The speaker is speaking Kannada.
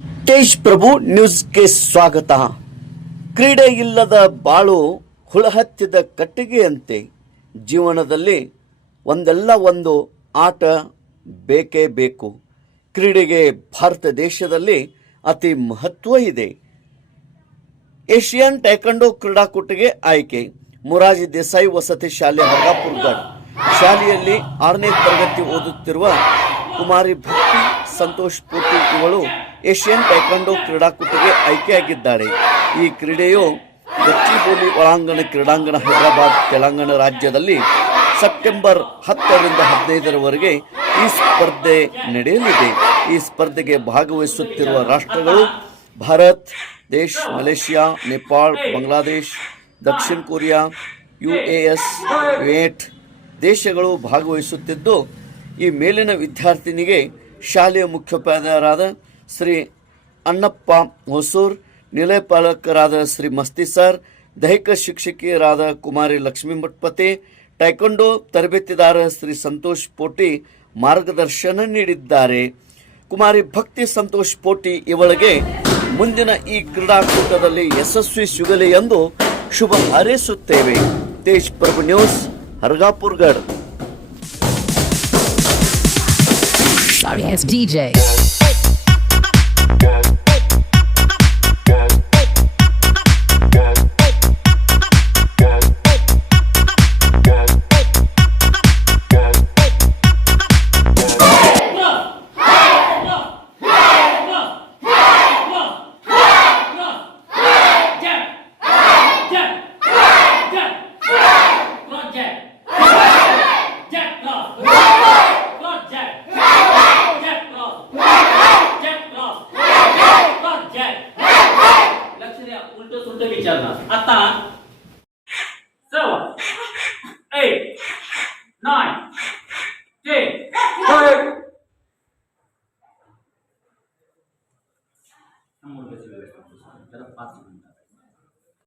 ತೇಜ್ ಪ್ರಭು ನ್ಯೂಸ್ಗೆ ಸ್ವಾಗತ. ಕ್ರೀಡೆ ಇಲ್ಲದ ಬಾಳು ಹುಳಹತ್ತಿದ ಕಟ್ಟಿಗೆಯಂತೆ ಜೀವನದಲ್ಲಿ ಒಂದಲ್ಲ ಒಂದು ಆಟ ಬೇಕೇ ಬೇಕು. ಕ್ರೀಡೆಗೆ ಭಾರತ ದೇಶದಲ್ಲಿ ಅತಿ ಮಹತ್ವ ಇದೆ. ಏಷ್ಯನ್ ಟೈಕಂಡೋ ಕ್ರೀಡಾಕೂಟಕ್ಕೆ ಆಯ್ಕೆ. ಮುರಾಜಿ ದೇಸಾಯಿ ವಸತಿ ಶಾಲೆ ಹರ್ಗಾಪುರ್ಗಡ್ ಶಾಲೆಯಲ್ಲಿ ಆರನೇ ತರಗತಿ ಓದುತ್ತಿರುವ ಕುಮಾರಿ ಭಕ್ತಿ, ಸಂತೋಷ್ ಪೂರ್ತಿ ಇವಳು ಏಷಿಯನ್ ಟೈಕಾಂಡೋ ಕ್ರೀಡಾಕೂಟಕ್ಕೆ ಆಯ್ಕೆಯಾಗಿದ್ದಾಳೆ ಈ ಕ್ರೀಡೆಯು ಗಚ್ಚಿಬೋಲಿ ಒಳಾಂಗಣ ಕ್ರೀಡಾಂಗಣ ಹೈದರಾಬಾದ್, ತೆಲಂಗಾಣ ರಾಜ್ಯದಲ್ಲಿ ಸೆಪ್ಟೆಂಬರ್ ಹತ್ತರಿಂದ ಹದಿನೈದರವರೆಗೆ ಈ ಸ್ಪರ್ಧೆ ನಡೆಯಲಿದೆ. ಈ ಸ್ಪರ್ಧೆಗೆ ಭಾಗವಹಿಸುತ್ತಿರುವ ರಾಷ್ಟ್ರಗಳು ಭಾರತ್, ದೇಶ್, ಮಲೇಷಿಯಾ, ನೇಪಾಳ್, ಬಾಂಗ್ಲಾದೇಶ್, ದಕ್ಷಿಣ ಕೊರಿಯಾ, ಯು ಎ ಎಸ್ ವೇಟ್ ದೇಶಗಳು ಭಾಗವಹಿಸುತ್ತಿದ್ದು, ಈ ಮೇಲಿನ ವಿದ್ಯಾರ್ಥಿನಿಗೆ ಶಾಲೆಯ ಮುಖ್ಯೋಪಾಧ್ಯಾಯರಾದ ಶ್ರೀ ಅಣ್ಣಪ್ಪ ಹೊಸೂರ್ ನಿಲಯಪಾಲಕರಾದ ಶ್ರೀ ಮಸ್ತಿ ಸರ್, ದೈಹಿಕ ಶಿಕ್ಷಕಿಯರಾದ ಕುಮಾರಿ ಲಕ್ಷ್ಮೀ ಮಠಪತಿ, ಟೈಕೊಂಡೋ ತರಬೇತಿದಾರ ಶ್ರೀ ಸಂತೋಷ್ ಪೋಟಿ ಮಾರ್ಗದರ್ಶನ ನೀಡಿದ್ದಾರೆ. ಕುಮಾರಿ ಭಕ್ತಿ ಸಂತೋಷ್ ಪೋಟಿ ಇವಳಿಗೆ ಮುಂದಿನ ಈ ಕ್ರೀಡಾಕೂಟದಲ್ಲಿ ಯಶಸ್ವಿ ಸಿಗಲಿ ಎಂದು ಶುಭ ಹಾರೈಸುತ್ತೇವೆ. ತೇಜ್ ಪ್ರಭು ನ್ಯೂಸ್, ಹರ್ಗಾಪುರ್ಗಡ್. प्रश्न विचारला आता सेवन एट नाय ते पाच मिनिटात